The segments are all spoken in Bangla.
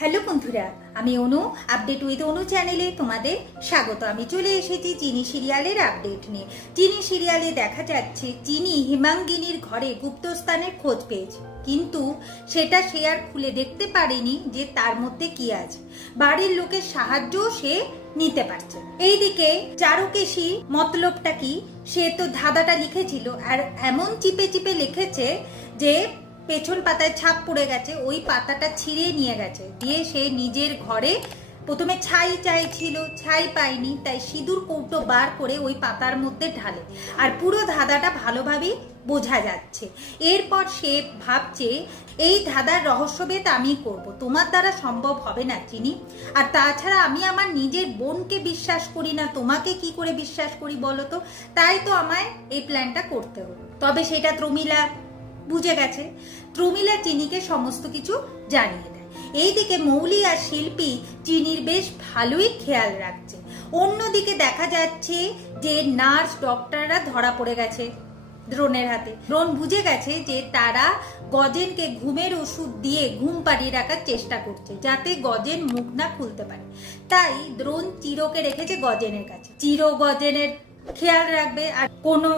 হ্যালো বন্ধুরা, আমি অনু। আপডেট উইথ অনু চ্যানেলে তোমাদের স্বাগত। আমি চলে এসেছি চিনি সিরিয়ালের আপডেট নিয়ে। চিনি সিরিয়ালে দেখা যাচ্ছে চিনি হেমাঙ্গিনীর ঘরে গুপ্তস্থানের খোঁজ পেয়েছে, কিন্তু সেটা সে আর খুলে দেখতে পারেনি যে তার মধ্যে কি আছে। বাড়ির লোকের সাহায্য সে নিতে পারছে। এইদিকে চারুকেশী মতলবটা কি, সে তো ধাঁধাটা লিখেছিল আর এমন চিপে চিপে লিখেছে যে পেছন পাতায় ছাপ পড়ে গেছে, ওই পাতাটা ছিঁড়ে নিয়ে গেছে। দিয়ে সে নিজের ঘরে প্রথমে ছাই চাইছিল, ছাই পায়নি, তাই সিঁদুর কৌটো বার করে ওই পাতার মধ্যে ঢালে। আর পুরো ধাঁধাটা ভালোভাবেই বোঝা যাচ্ছে। এরপর সে ভাবছে এই ধাঁধার রহস্যভেদ আমি করব, তোমার দ্বারা সম্ভব হবে না চিনি। আর তাছাড়া আমি আমার নিজের বোনকে বিশ্বাস করি না, তোমাকে কি করে বিশ্বাস করি বলো তো? তাই তো আমায় এই প্ল্যানটা করতে হলো। তবে সেটা প্রমীলা বুঝে গেছে। প্রমীলা চিনিকে সমস্ত কিছু জানিয়ে দেয়। এইদিকে মৌলি আর শিল্পী চিনির বেশ ভালোই খেয়াল রাখছে। অন্যদিকে দেখা যাচ্ছে যে নার্স ডক্টররা ধরা পড়ে গেছে দ্রোণের হাতে। দ্রোণ বুঝে গেছে যে তারা গজেনকে ঘুমের ওষুধ দিয়ে ঘুম পাড়িয়ে রাখার চেষ্টা করছে, যাতে গজেন মুখ না খুলতে পারে। তাই দ্রোণ চিরকে রেখেছে গজেনের কাছে। চির গজেনের খেয়াল রাখবে, আর কোনো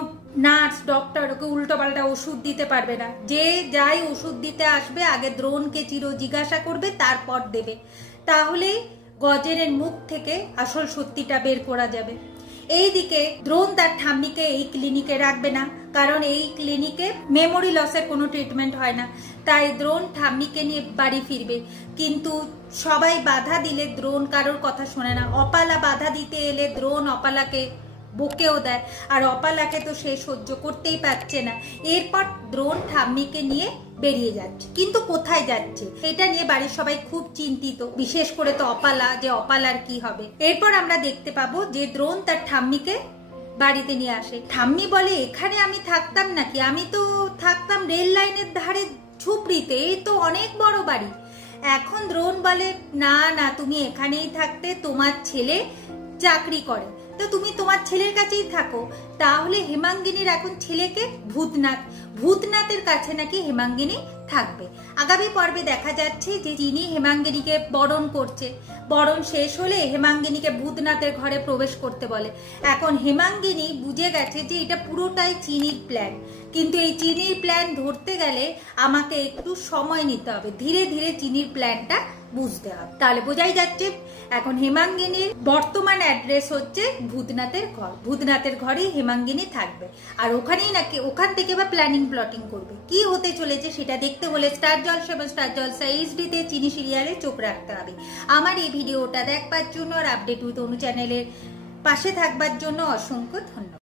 নার্স ডক্টর ওকে উল্টো পাল্টা ওষুধ দিতে পারবে না। যে যাই ওষুধ দিতে আসবে আগে দ্রোণকে চির জিজ্ঞাসা করবে, তারপর দেবে। তাহলে গজেনের মুখ থেকে আসল সত্যিটা বের করা যাবে। এইদিকে দ্রোণ তার ঠাম্মিকে এই ক্লিনিকে রাখবে না, কারণ এই ক্লিনিকে মেমোরি লসের কোনো ট্রিটমেন্ট হয় না। তাই দ্রোণ ঠাম্মিকে নিয়ে বাড়ি ফিরবে। কিন্তু সবাই বাধা দিলে দ্রোণ কারোর কথা শোনে না। অপালা বাধা দিতে এলে দ্রোণ অপালাকে বকেও দেয়, আর অপালাকে তো সে সহ্য করতেই পারছে না। এরপর দ্রোণ ঠাম্মিকে নিয়ে বেরিয়ে যাচ্ছে, কিন্তু কোথায় যাচ্ছে এটা নিয়ে বাড়ির সবাই খুব চিন্তিত, বিশেষ করে তো অপালা, যে অপালার কি হবে। এরপর আমরা দেখতে পাবো যে দ্রোণ তার ঠাম্মিকে বাড়িতে নিয়ে আসে। ঠাম্মি বলে, এখানে আমি থাকতাম নাকি? আমি তো থাকতাম রেল লাইনের ধারে ঝুপড়িতে, এই তো অনেক বড় বাড়ি। এখন দ্রোণ বলে, না না, তুমি এখানেই থাকতে, তোমার ছেলে চাকরি করে, তো তুমি তোমার ছেলের কাছেই থাকো। তাহলে হেমাঙ্গিনীর এখন ছেলেকে ভূতনাথের কাছে নাকি হেমাঙ্গিনী থাকবে। আগামী পর্বে দেখা যাচ্ছে যে চিনি হেমাঙ্গিনীকে বরণ করছে। বরণ শেষ হলে হেমাঙ্গিনীকে ভূতনাথের ঘরে প্রবেশ করতে বলে। এখন হেমাঙ্গিনী বুঝে গেছে যে এটা পুরোটাই চিনির প্ল্যান, কিন্তু এই চিনির প্ল্যান ধরতে গেলে আমাকে একটু সময় নিতে হবে, ধীরে ধীরে চিনির প্ল্যানটা বুঝতে হবে। তাহলে বোঝাই যাচ্ছে এখন হেমাঙ্গিনীর বর্তমান অ্যাড্রেস হচ্ছে ভূতনাথের ঘর। ভূতনাথের ঘরেই হেমাঙ্গিনী থাকবে, আর ওখানেই নাকি ওখান থেকে বা প্ল্যানিং প্লটিং করবে। কি হতে চলেছে সেটা দেখতে হলে স্টার জলসা এবং স্টার জলসা এইচডি তে চিনি সিরিয়ালে চোখ রাখতে হবে। আমার এই ভিডিওটা দেখবার জন্য আর আপডেট উইথ অনু চ্যানেলের পাশে থাকবার জন্য অসংখ্য ধন্যবাদ।